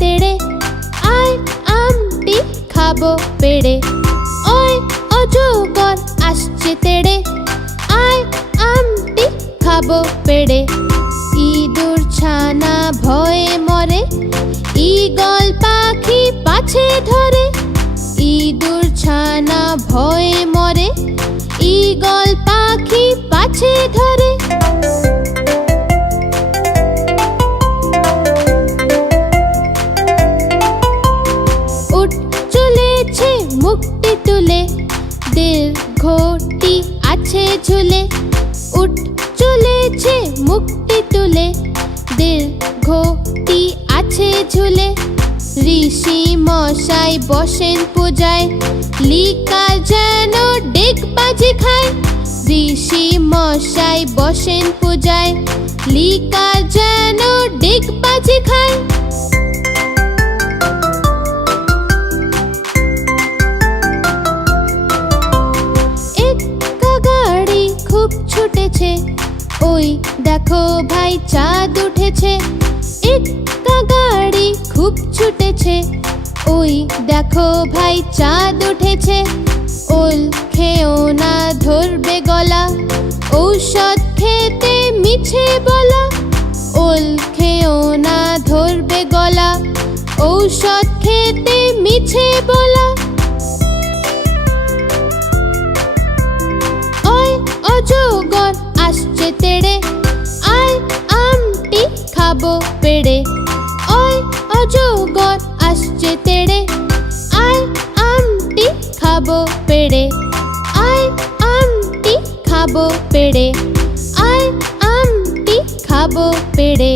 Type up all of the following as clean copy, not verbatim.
তেড়ে আয় আমটি খাবো পেড়ে। ওই অজগর আসছে তেড়ে আয় আমটি খাবো পেড়ে। ইঁদুর ছানা ভয়ে মরে ঈগল পাখি পাছে ধরে। ইঁদুর ছানা ভয়ে মরে ঈগল পাখি পাছে ধরে। মুখটি তুলে দীর্ঘটি আছে ঝুলে। উঠ চলেছে মুখটি তুলে দীর্ঘটি আছে ঝুলে। ঋষি মশাই বসেন পূজায় লিকার যেন ডেকবাজি খায়। ঋষি মশাই বসেন পূজায় লিকার যেন ডেকবাজি খায়। ছুটেছে ওই দেখো ভাই চাঁদ উঠেছে। একটা গাড়ি খুব ছুটেছে ওই দেখো ভাই চাঁদ উঠেছে। ওল খেও না ধরবে গলা ঔষধ খেতে মিছে বলা। ওল খেও না ধরবে গলা ঔষধ খেতে মিছে বলা। অজগর আসছে তেড়ে আয় আমটি খাবো পেড়ে। ওই অজগর আসছে তেড়ে আয় আমটি খাবো পেড়ে। আয় আমটি খাবো পেড়ে। আয় আমটি খাবো পেড়ে।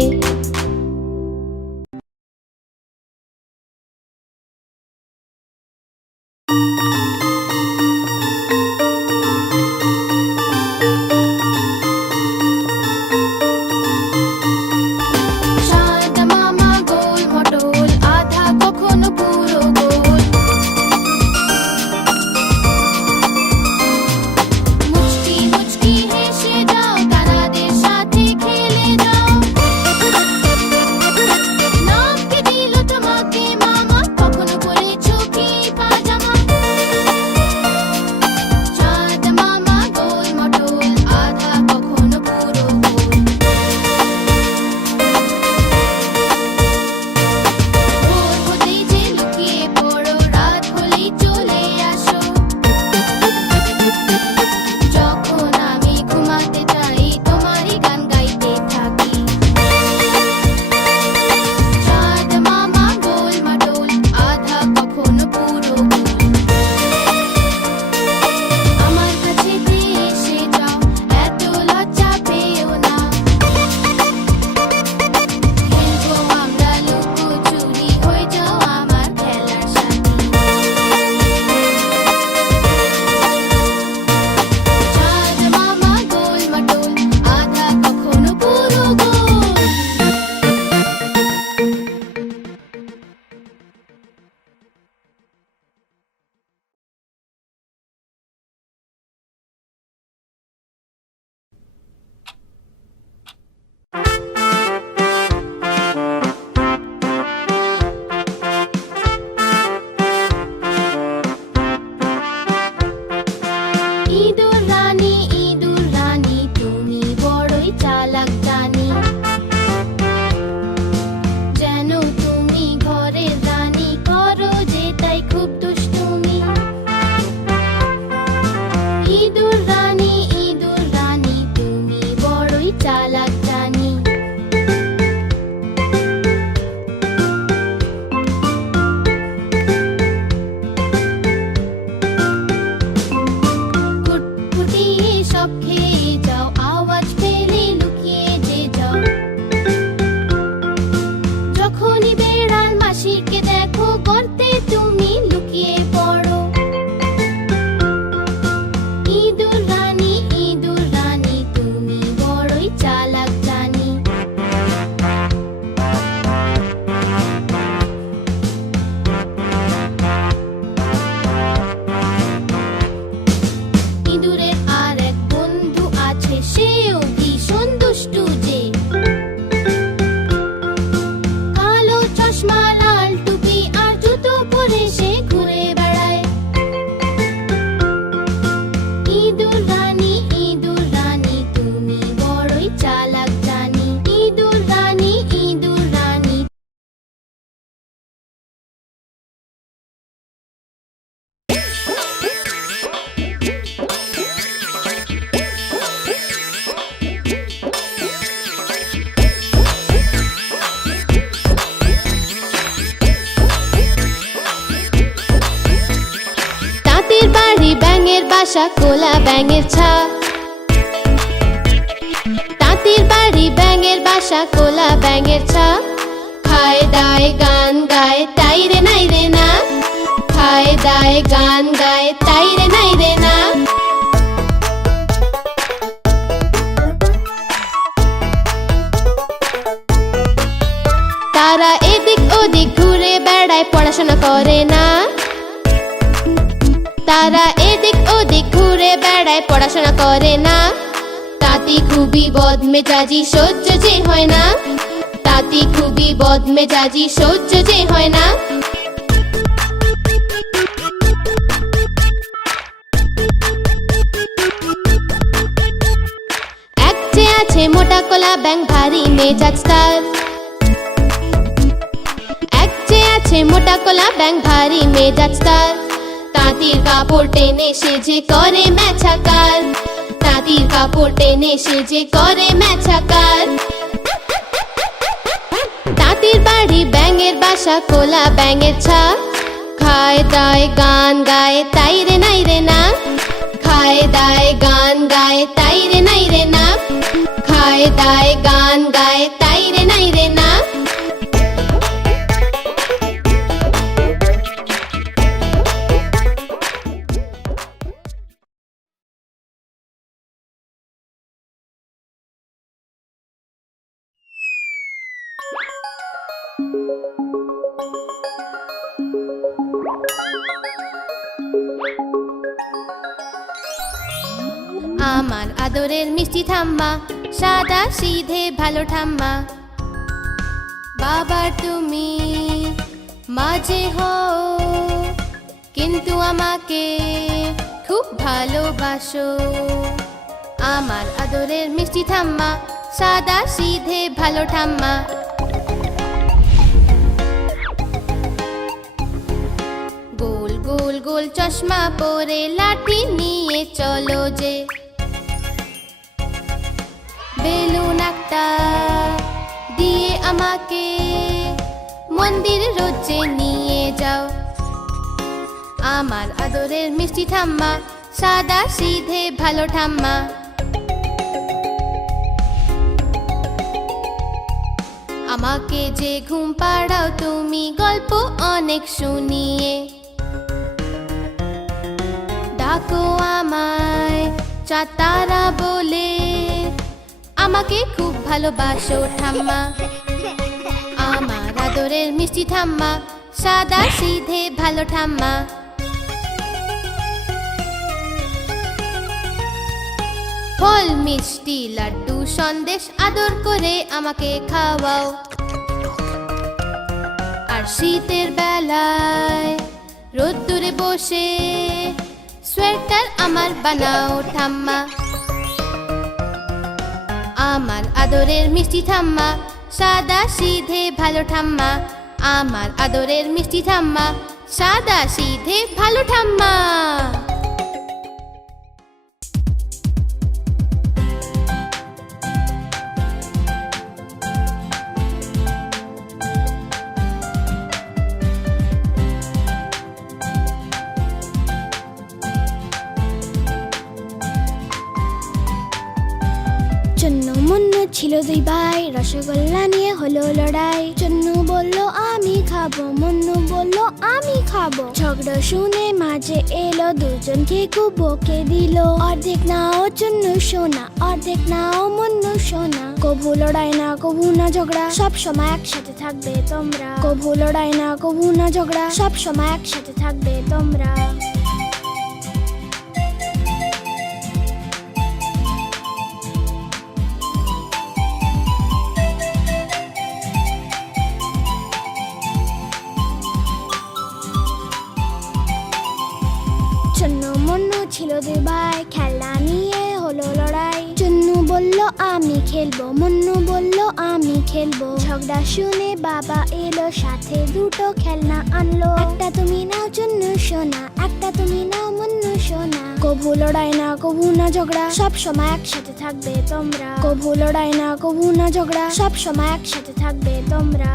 ব্যাঙের বাসা কোলা ব্যাঙের ছা। তাঁতির বাড়ি ব্যাঙের বাসা কোলা ব্যাঙের ছা। খায় দায় গান গায় তাই রে নাই রে না। খায় দায় গান গায় তাই রে নাই রে না। তারা এদিক ওদিক ঘুরে বেড়ায় পড়াশোনা করে না। তারা এদিক ওদিক ঘুরে বেড়ায় পড়াশোনা করে না। তাঁতি খুবই বদমেজাজি সহ্য যে হয় না। তাঁতি খুবই বদমেজাজি সহ্য যে হয় না। এক যে আছে মোটা কোলা ব্যাঙ ভারী মেজাজ তার। এক যে আছে মোটা কোলা ব্যাঙ ভারী মেজাজ তার। তাঁতির কাপড় টেনে সে যে করে মেছাকার। তাঁতির কাপড় টেনে সে যে করে মেছাকার। তাঁতির বাড়ি ব্যাঙের বাসা কোলা ব্যাঙের ছা। খায় দায় গান গায় তাই রে নাই রে না। খায় দায় গান গায় তাই রে নাই রে না। খায় দায় গান গায় তাই রে নাই রে না। আমার আদরের মিষ্টি ঠাম্মা সাদা সিধে ভালো ঠাম্মা। বাবার তুমি মাঝে হও কিন্তু আমাকে খুব ভালোবাসো। আমার আদরের মিষ্টি ঠাম্মা সাদা সিধে ভালো ঠাম্মা। গোল গোল গোল চশমা পরে লাঠি নিয়ে চলো যে। বেলুন একটা দিয়ে আমাকে মন্দির রোজে নিয়ে যাও। আমার আদরের মিষ্টি ঠাম্মা সাদা সিধে ভালো ঠাম্মা। আমাকে যে ঘুম পাড়াও তুমি গল্প অনেক শুনিয়ে। ডাকো আমায় চাঁদ তারা বলে আমাকে খুব ভালোবাসো ঠাম্মা। আমার আদরের মিষ্টি ঠাম্মা সাদা সিধে ভালো ঠাম্মা। ফল মিষ্টি লাড্ডু সন্দেশ আদর করে আমাকে খাওয়াও। আর শীতের বেলায় রোদ্দুরে বসে সোয়েটার আমার বানাও ঠাম্মা। আমার আদরের মিষ্টি ঠাম্মা সাদা সিধে ভালো ঠাম্মা। আমার আদরের মিষ্টি ঠাম্মা সাদা সিধে ভালো ঠাম্মা। চন্নু মুন্নু ছিল দুই ভাই, রসগোল্লা নিয়ে হলো লড়াই। চন্নু বলল আমি খাবো, মুন্নু বলল আমি খাবো। ঝগড়া শুনে মাঝে এলো, দুজনকে খুব বকে দিল। অর্ধেক নাও চন্নু সোনা, অর্ধেক নাও মুন্নু সোনা। কভু লড়াই না কভু না ঝগড়া, সব সময় একসাথে থাকবে তোমরা। কভু লড়াই না কভু না ঝগড়া, সব সময় একসাথে থাকবে তোমরা। চন্নু মুন্নু ছিল দুই ভাই, খেলনা নিয়ে হলো লড়াই। চন্নু বলল আমি খেলবো, মুন্নু বলল আমি খেলবো। ঝগড়া শুনে বাবা এলো, সাথে দুটো খেলনা আনলো। একটা তুমি নাও চন্নু সোনা, একটা তুমি নাও মুন্নু সোনা। কভু লড়াই না কভু না ঝগড়া, সব সময় একসাথে থাকবে তোমরা। কভু লড়াই না কভু না ঝগড়া, সব সময় একসাথে থাকবে তোমরা।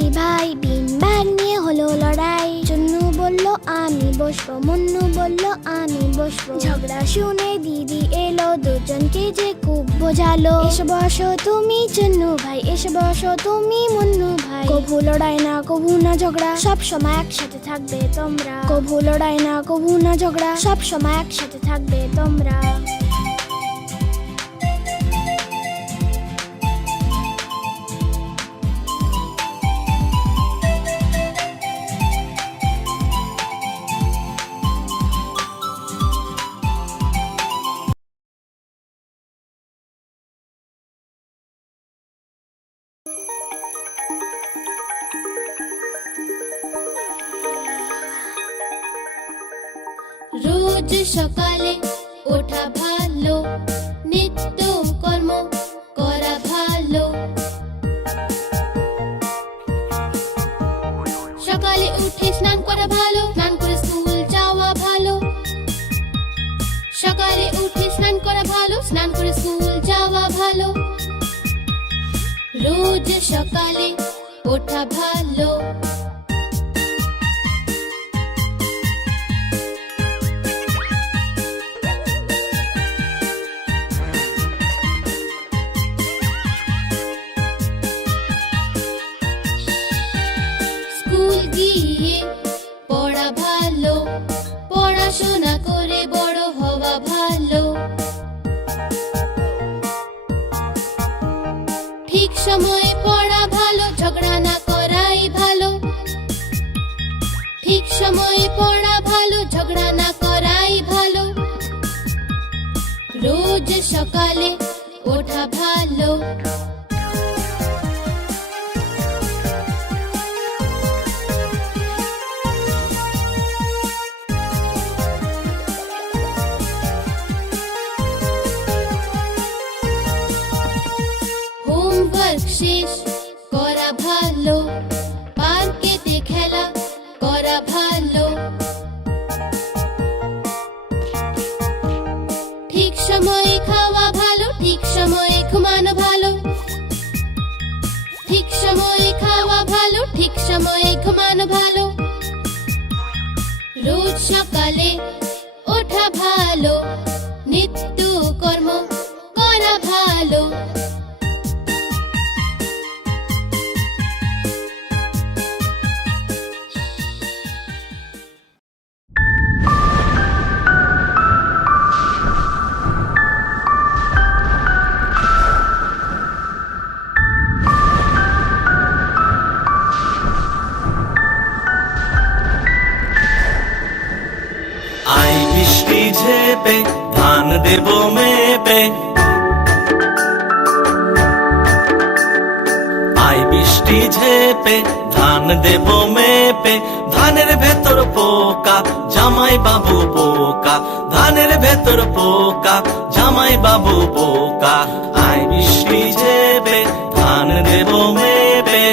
দিদি ভাই বিন ব্যাগ নিয়ে হলো লড়াই। চুন্নু বলল আমি বসবো, মুন্নু বলল আমি বসবো। ঝগড়া শুনে দিদি এলো, দুজনকে যে খুব বোঝালো। এসে বসো তুমি চুন্নু ভাই, এসে বসো তুমি মুন্নু ভাই। কভু লড়াই না কভু না ঝগড়া, সব সময় একসাথে থাকবে তোমরা। কভু লড়াই না কভু না ঝগড়া, সব সময় একসাথে থাকবে তোমরা। রোজ সকালে ওঠা ভালো, নিত্য কর্ম করা ভালো। সকালে উঠে স্নান করা ভালো, স্নান করে স্কুল যাওয়া ভালো। সকালে উঠে স্নান করা ভালো, স্নান করে স্কুল যাওয়া ভালো। রোজ সকালে ওঠা ভালো। স্কুল গিয়ে পড়া ভালো, পড়াশোনা করে বড় হওয়া ভালো। ঠিক সময়ে পড়া ভালো, ঝগড়া না করাই ভালো। ঠিক সময়ে পড়া ভালো, ঝগড়া না করাই ভালো। রোজ সকালে ওঠা ভালো। হোমওয়ার্ক শেষ করা ভালো, পার্কেতে খেলা করা ভালো। ঠিক সময়ে খাওয়া ভালো, ঠিক সময়ে ঘুমানো ভালো। ঠিক সময়ে খাওয়া ভালো, ঠিক সময়ে ঘুমানো ভালো। রোজ সকালে ওঠা ভালো, নিত্য কর্ম করা ভালো। আই বৃষ্টি ঝেপে ধান দেব মেপে। আই বৃষ্টি ঝেপে ধান দেব মেপে। ধানের ভেতর পোকা জামাই বাবু পোকা, ধানের ভেতর পোকা জামাই বাবু পোকা। আই বৃষ্টি ঝেপে ধান দেব মেপে।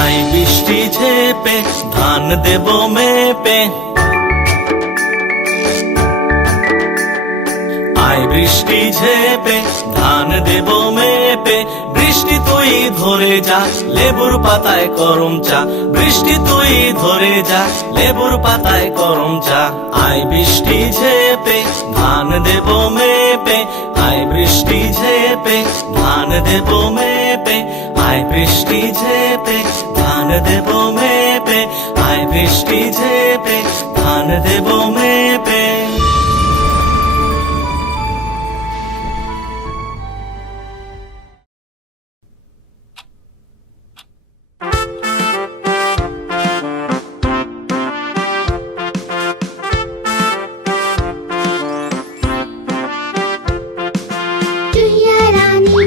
আই বৃষ্টি ঝেপে ধান দেব মেপে। আই বৃষ্টি ঝেপে ধান দেব মেপে। বৃষ্টি তুই ধরে যা লেবুর পাতায় করম চা, বৃষ্টি তুই ধরে যা লেবুর পাতায় করম চা। আই বৃষ্টি ঝেপে ধান দেব মেপে। আই বৃষ্টি ঝেপে ধান দেব মেপে। আই বৃষ্টি ঝেপে ধান দেব মেপে। আই বৃষ্টি ঝেপে ধান দেব মেপে।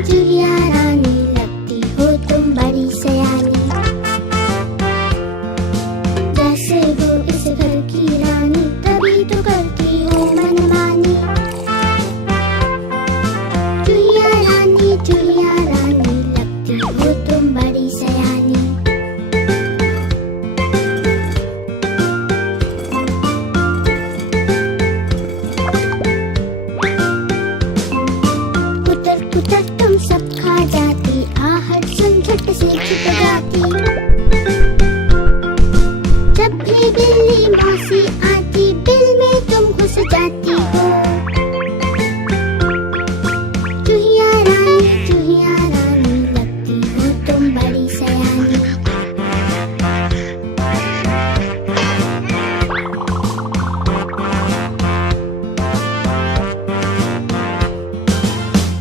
चुहिया रानी लगती हो तुम बड़ी सयानी। जैसे हो इस घर की रानी, तभी तो करती हो मनमानी। चुहिया रानी लगती हो तुम बड़ी सयानी। कबूतर तुम सब खा जाती, आहट सुन झट से छुप जाती। जब भी बिल्ली मौसी आती, बिल में तुम घुस जाती हो। चूहिया रानी लगती हो तुम बड़ी सयानी।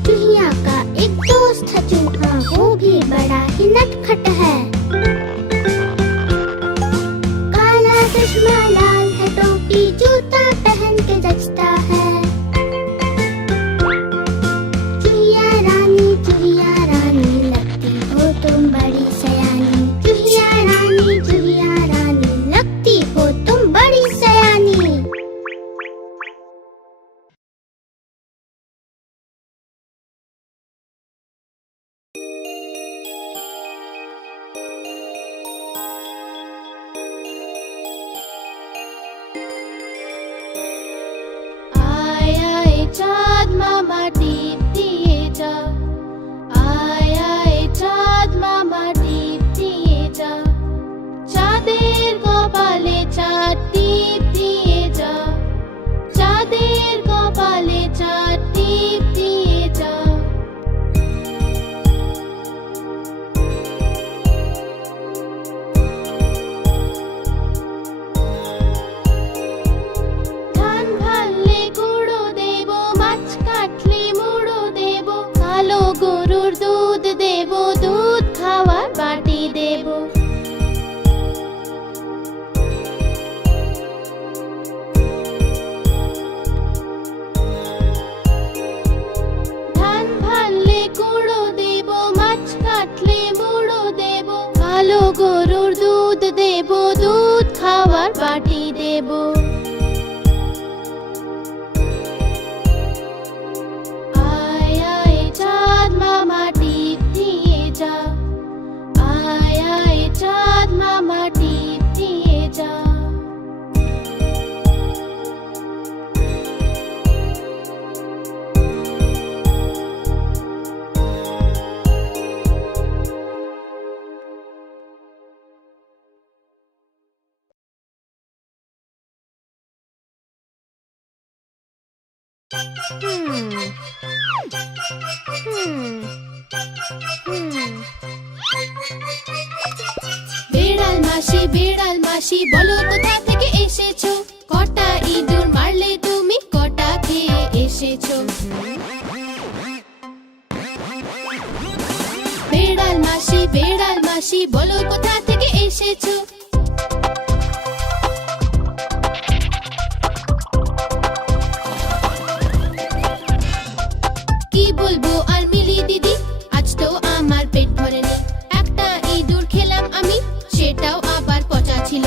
चूहिया का एक दोस्त है चूहा, वो भी बड़ा ही नटखट है। काला चश्मा लाल है टोपी, जूता पहन के जचता है। चूहिया रानी लगती हो तुम बड़ी सयानी। चूहिया रानी लगती हो तुम बड़ी सयानी। आय आय चाँद मामा टीप दिए जा, आय आय चाँद मामा टीप दिए जा। চাঁদের কপালে চাঁদ টিপ দিয়ে যা, চাঁদের কপালে চাঁদ টিপ দিয়ে যা। ধান ভাললে গুঁড়ো দেব, মাছ কাটলে মুড়ো দেব, কালো গরুর দুধ দেব, দুধ খাওয়ার বাটি দেব। ধান ভাললে গুঁড়ো দেব, মাছ কাটলে মুড়ো দেব, কালো গরুর দুধ দেব, দুধ খাওয়ার বাটি দেব। আয় আয় চাঁদ মামা টিপ দিয়ে যা, আয় আয় চাঁদ মামা টিপ দিয়ে যা। বিড়াল মাসি বলো কোথা থেকে এসেছো, কটা ইঁদুর মারলে তুমি, কটা খেয়ে এসেছো। বিড়াল মাসি বলো কোথা থেকে এসেছো। কি বলবো আর মিলি দিদি, আজ তো আমার পেট ভরেনি। একটা ইঁদুর খেলাম আমি, সেটাও আবার পচা ছিল।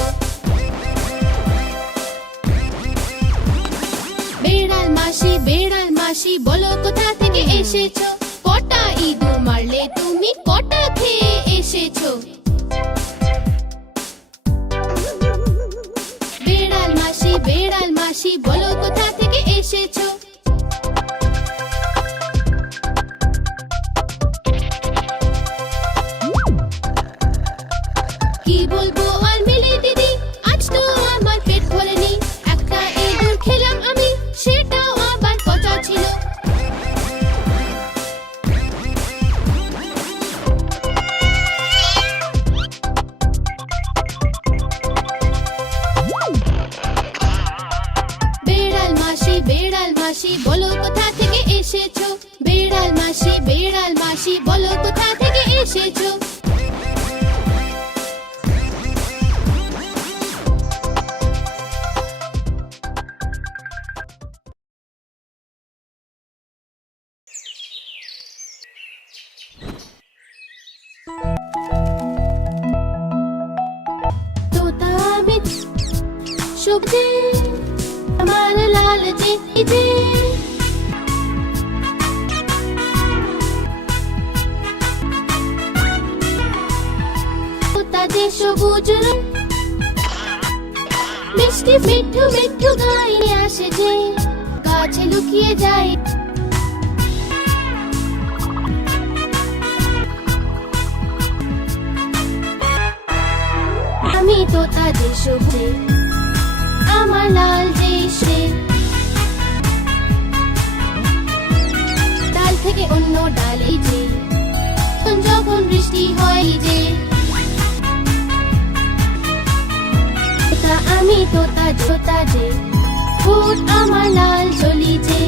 বিড়াল মাসি বলো কোথা থেকে এসেছো, কটা ইঁদুর মারলে তুমি, কটা খেয়ে এসেছো। বিড়াল মাসি বলো কোথা থেকে এসেছো। কি বলবো আর মিলি দিদি, আজ তো আমার পেট ভরেনি। একটা ইঁদুর খেলাম আমি, সেটাও আবার পচা ছিল। বিড়াল মাসি বলো কোথা থেকে এসেছো। বিড়াল মাসি বলো কোথা থেকে এসেছো। তোতা আমি সবজি আমার লাল চিঠি, তোতা যে সবুজ রং, মিষ্টি মিঠু মিঠু গায়ে আসে যে, গাছে লুকিয়ে যায়। তোতা যে সবুজে আমার লাল যে সে ডাল থেকে অন্য ডালে যে যখন বৃষ্টি হয় যে আমি তোতা জোতা যে ফুট আমার লাল চলি যে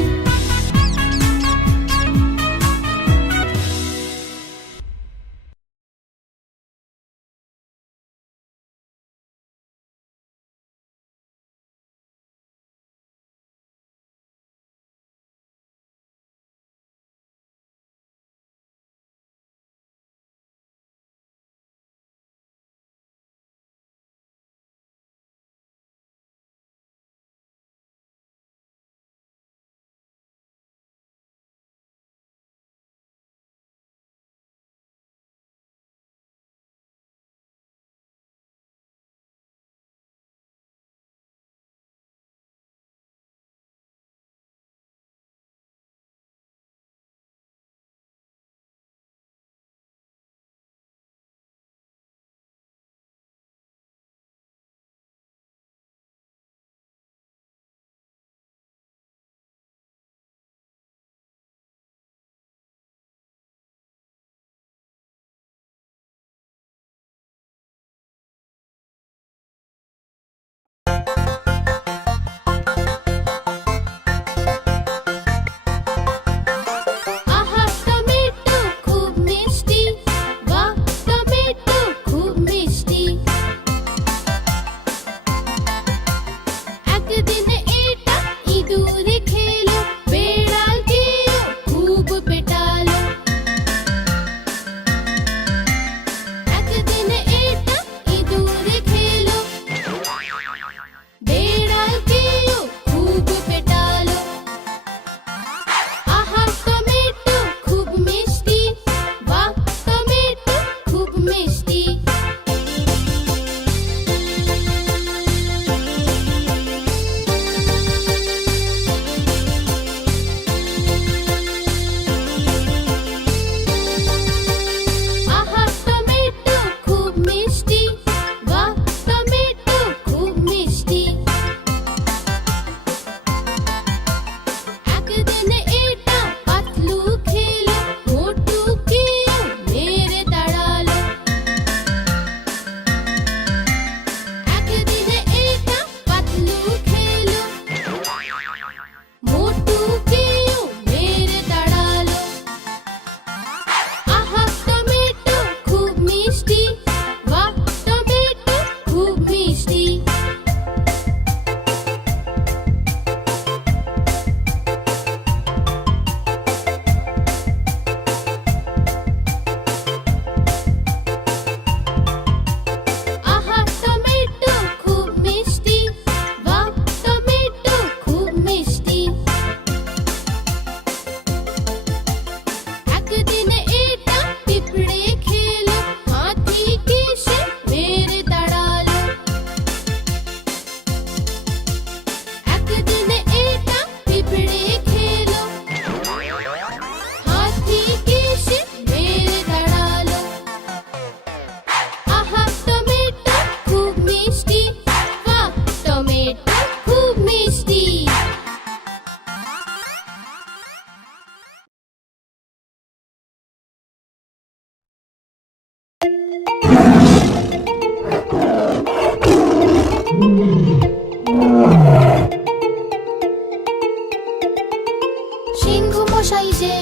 মশাই যে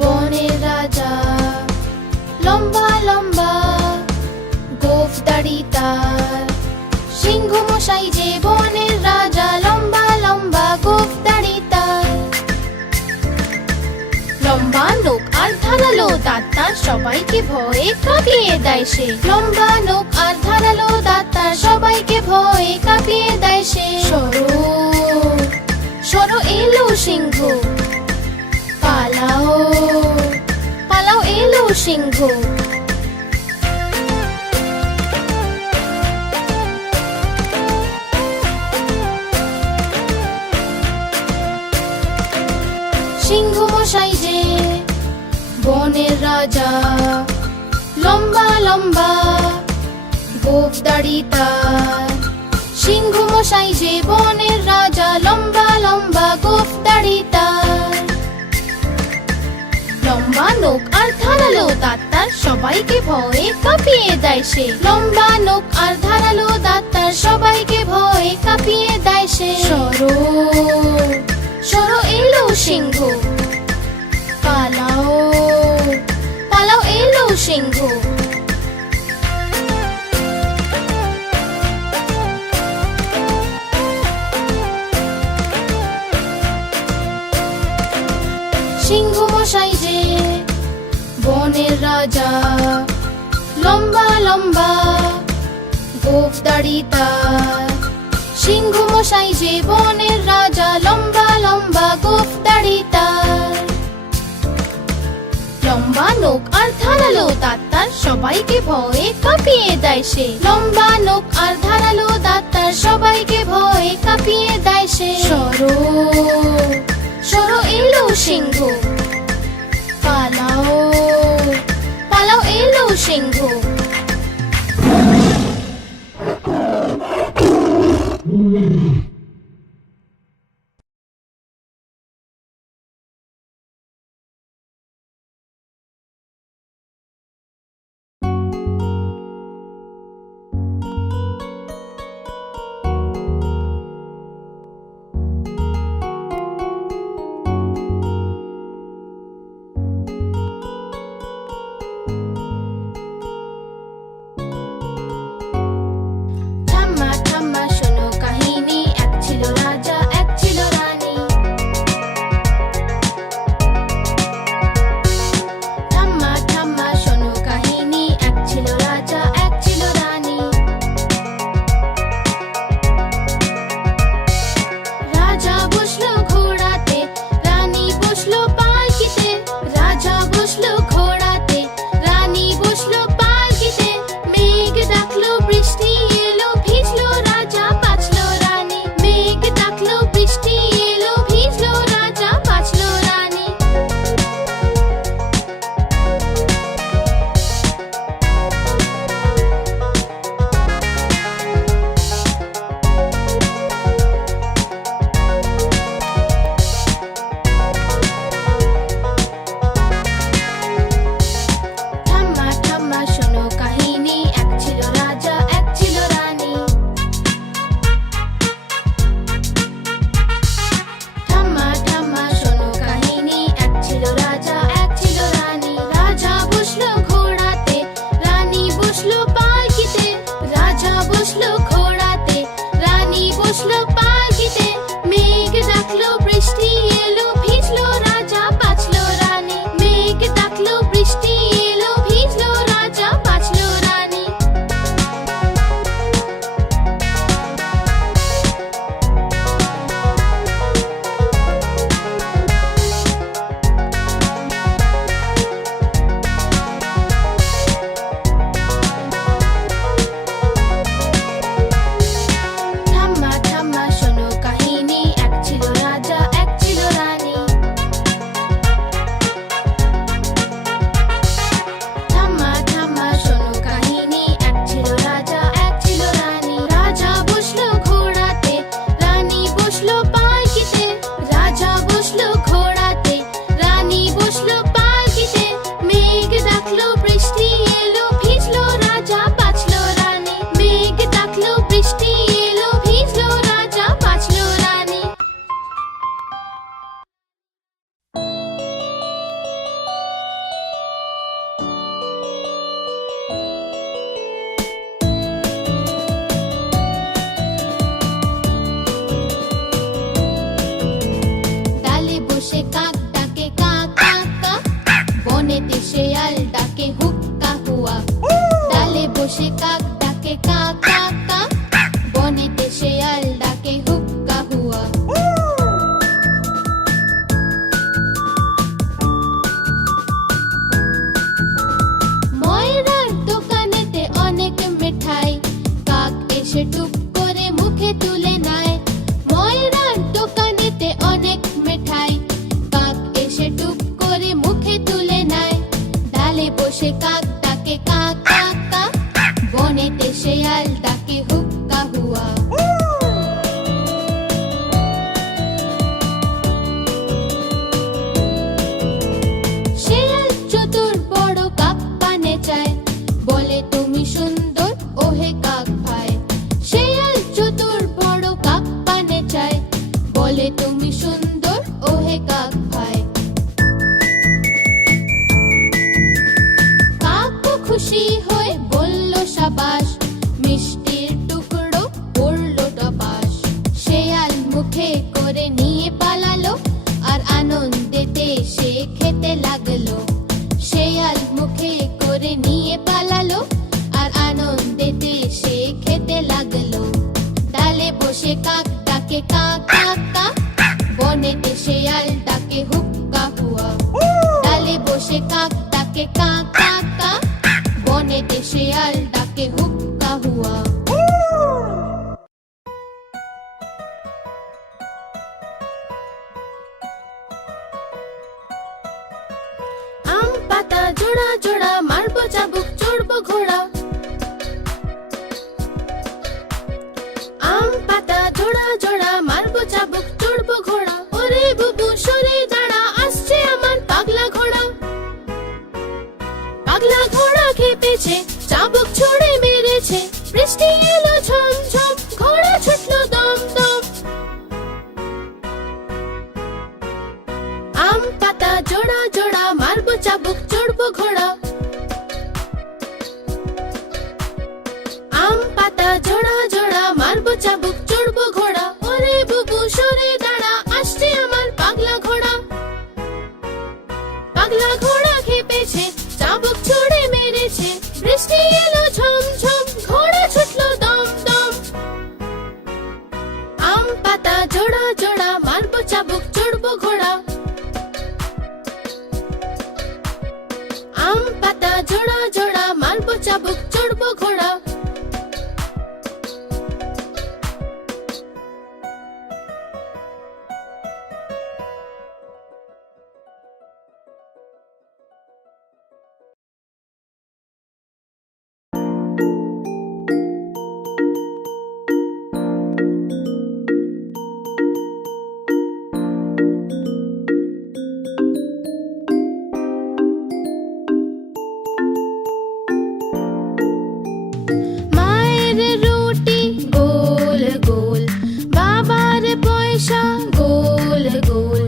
বনের রাজা, লম্বা লম্বা গোঁফ দাড়ি তার। সিংহ মশাই যে বনের রাজা, লম্বা লম্বা গোঁফ দাড়ি তার। লম্বা নখ আর ধারালো দাঁত তার, সবাইকে ভয়ে কাঁপিয়ে দেয় সে। লম্বা নখ আর ধারালো দাঁত তার, সবাইকে ভয়ে কাঁপিয়ে দেয় সে। সরো সরো এলো সিংহ, পালাও পালাও এলো সিংহ। সিংহ মশাই যে বনের রাজা, লম্বা লম্বা গোঁফ দাড়ি তার। সিংহ মশাই যে বনের রাজা, লম্বা লম্বা গোঁফ দাড়ি তার। লম্বা নখ আর ধারালো দাঁত তার, সবাইকে ভয়ে কাঁপিয়ে দেয় সে। লম্বা নখ আর ধারালো দাঁত তার, সবাইকে ভয়ে কাঁপিয়ে দেয় সে। সরো সরো এলো সিংহ, পালাও পালাও এলো সিংহ। সিংহ মশাই যে বনের রাজা, লম্বা লম্বা গোঁফ দাড়ি তার। সিংহ মশাই যে বনের রাজা, লম্বা লম্বা গোঁফ দাড়ি তার। লম্বা নখ আর ধারালো দাঁত তার, সবাইকে ভয়ে কাঁপিয়ে দেয় সে। লম্বা নখ আর ধারালো দাঁত তার, সবাইকে ভয়ে কাঁপিয়ে দেয় সে। সরো সরো এলো সিংহ, পালাও পালাও এলো সিংহ। ঠাম্মা ঠাম্মা শোনো কাহিনী, এক ছিল রাজা এক ছিল রানী। ঠাম্মা ঠাম্মা শোনো কাহিনী, এক ছিল রাজা এক ছিল রানী। রাজা বসলো ঘোড়াতে, রানী বসলো পালকিতে। রাজা বসলো ঘোড়াতে, রানী বসলো পালকিতে। মেঘ ডাকলো বৃষ্টি এলো, ভিজলো রাজা বাঁচলো রানী। মেঘ ডাকলো বৃষ্টি এলো, ভিজলো রাজা বাঁচলো রানী। ঠাম্মা ঠাম্মা শোনো কাহিনী, এক ছিল রাজা এক ছিল রানী। ঠাম্মা ঠাম্মা শোনো কাহিনী, এক ছিল রাজা এক ছিল রানী। রাজা বসলো ঘোড়াতে, রানী বসলো পালকিতে। রাজা বসলো ঘোড়াতে, রানী বসলো পালকিতে। মেঘ ডাকলো বৃষ্টি এলো, ভিজলো রাজা বাঁচলো রানী। মেঘ ডাকলো বৃষ্টি এলো, ভিজলো রাজা বাঁচলো রানী। ঠাম্মা ঠাম্মা শোনো কাহিনী, এক ছিল রাজা এক ছিল রানী। ঠাম্মা ঠাম্মা শোনো কাহিনী, এক ছিল রাজা এক ছিল রানী। রাজা বসলো ঘোড়াতে, রানী বসলো পালকিতে। রাজা বসলো ঘোড়াতে, রানী বসলো পালকিতে। মেঘ ডাকলো বৃষ্টি এলো, ভিজলো রাজা বাঁচলো রানী। মেঘ ডাকলো বৃষ্টি এলো, ভিজলো রাজা বাঁচলো রানী। ডালে বসে কাক ডাকে কা কা কা, বনেতে শেয়াল ডাকে হুক্কা হুয়া। ডালে বসে কাক ডাকে কা কা কা, বনেতে শেয়াল ডাকে হুক্কা হুয়া। ময়রার দোকানেতে অনেক মিঠাই, কাক এসে টুপ করে মুখে তুলে নেয়। ময়রার দোকানেতে অনেক মিঠাই, কাক এসে টুপ করে মুখে তুলে নেয়। ডালে বসে কাক ডাকে কা কা কা, বনেতে শেয়াল চতুর বড় কাক পানে চায়, বলে তুমি সুন্দর ওহে কাক ভাই। শেয়াল চতুর বড় কাক পানে চায়, বলে তুমি সুন্দর ওহে কাক ভাই। কাকও খুশি হয়ে বলল সাবাস, মিষ্টির টুকরো পড়লো টপাস। শেয়াল মুখে করে নিয়ে পালালো, আর আনন্দেতে সে খেতে লাগলো। শেয়াল মুখে করে নিয়ে পালালো, আর আনন্দেতে সে খেতে লাগলো। ডালে বসে কাক ডাকে কা কা কা, বনেতে শেয়াল ডাকে হুক্কা হুয়া। ডালে বসে কাক ডাকে কা কা কা, বনেতে শেয়াল ডাকে হুক্কা হুয়া। আম পাতা জোড়া জোড়া, মারবো চাবুক চড়বো ঘোড়া। আম পাতা জোড়া জোড়া, মারবো চাবুক চড়বো ঘোড়া। ওরে বুবু সরে দাঁড়া, আসছে আমার পাগলা ঘোড়া। পাগলা ঘোড়া খেপেছে, চাবুক ছুঁড়ে মেরেছে। বৃষ্টি এলো ঝম ঝম, ঘোড়া ছুটলো দম দম। আম পাতা জোড়া জোড়া, মারবো চাবুক চড়বো ঘোড়া। আম পাতা জোড়া জোড়া, মারবো চাবুক চড়বো ঘোড়া। ওরে বুবু সরে দাঁড়া, আসছে আমার পাগলা ঘোড়া। পাগলা ঘোড়া খেপেছে, চাবুক ছুঁড়ে মেরেছে। বৃষ্টি এলো ঝম ঝম, ঘোড়া ছুটলো দম দম। আম পাতা জোড়া জোড়া, মারবো চাবুক চড়বো ঘোড়া। আম পাতা জোড়া জোড়া, মারবো চাবুক চড়বো ঘোড়া। মায়ের রুটি গোল গোল, বাবার পয়সা গোল গোল।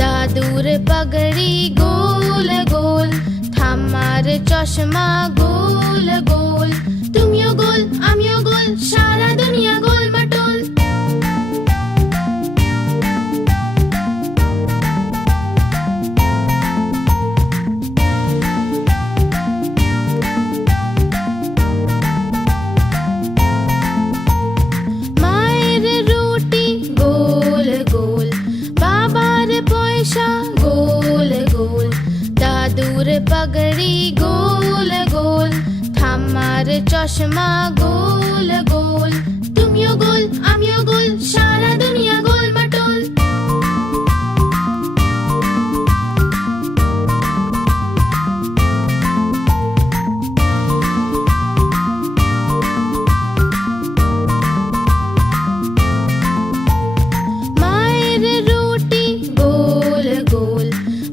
দাদুর পাগড়ি গোল গোল, ঠাম্মার চশমা গোল গোল। তুমিও গোল আমিও গোল, সারা দুনিয়া গোল মাটোল। মায়ের রুটি গোল গোল, বাবার পয়সা গোল গোল। দাদুর পাগড়ি গোল গোল, ঠাম্মার চশমা গোল গোল। তুমিও গোল আমিও গোল, সারা দুনিয়া গোল মাটোল। মায়ের রুটি গোল গোল,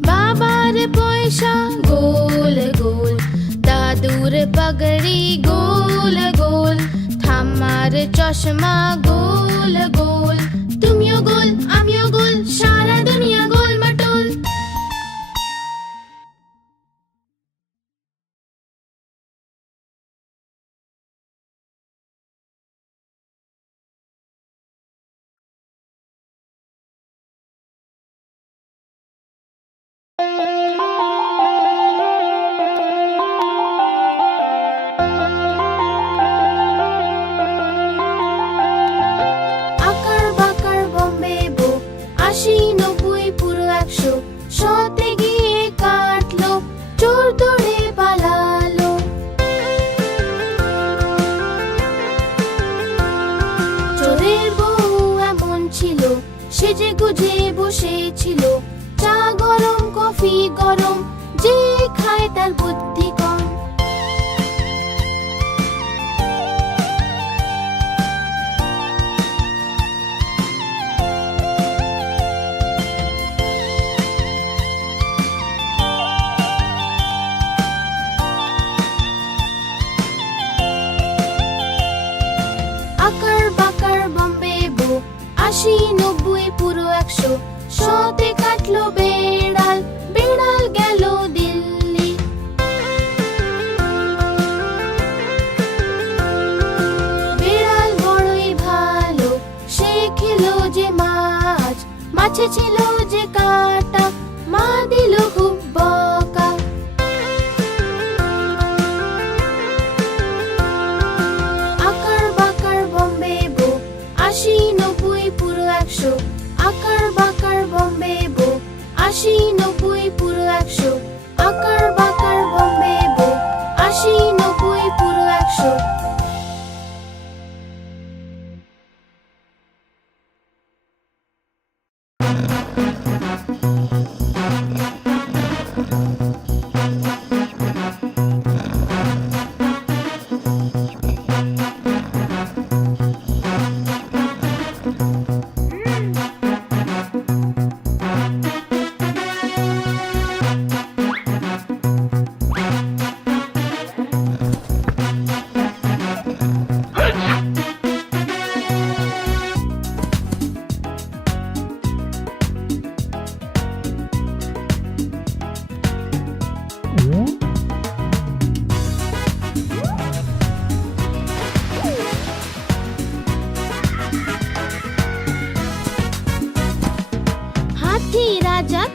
বাবার পয়সা গোল গোল। দাদুর পাগড়ি গোল গোল, ঠাম্মার চশমা গোল গোল। তুমিও গোল আমিও গোল, সারা দুনিয়া গোল মাটোল। আকার বাকার বম্বে বো, ৮০ ৯০ পুরো ১০০। শতে গিয়ে কাটলো, চোর দৌড়ে পালালো। চোরের বউ এমন ছিল, সেজে গুজে বসেছিল। চা গরম কফি গরম, যে খায় তার বুদ্ধি কম।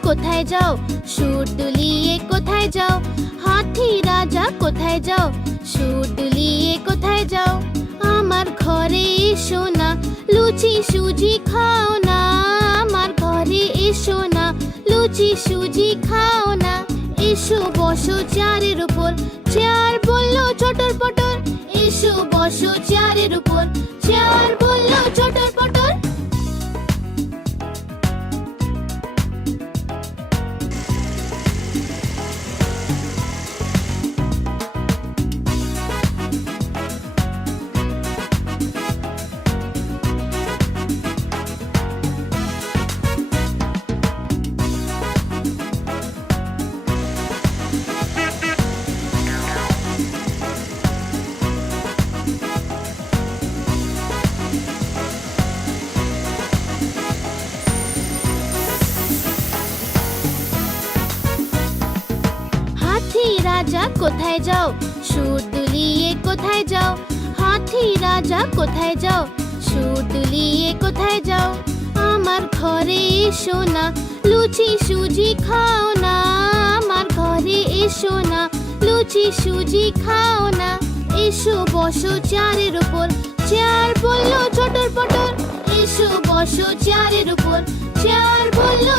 কোথায় যাও সুর দুলিয়ে কোথায় যাও হাতি রাজা কোথায় যাও সুর দুলিয়ে কোথায় যাও আমার ঘরে এসো না লুচি সুজি খাও না আমার ঘরে এসো না লুচি সুজি খাও না এসো বসো চেয়ারের উপর চেয়ার বললো চটর পটর এসো বসো চেয়ারের উপর চেয়ার বললো চটর পটর হাতি রাজা কোথায় যাও সুর দুলিয়ে কোথায় যাও হাতি রাজা কোথায় যাও সুর দুলিয়ে কোথায় যাও আমার ঘরে এসো না লুচি সুজি খাও না আমার ঘরে এসো না লুচি সুজি খাও না এসো বসো চেয়ারের উপর চেয়ার বললো চটর পটর এসো বসো চেয়ারের উপর চেয়ার বললো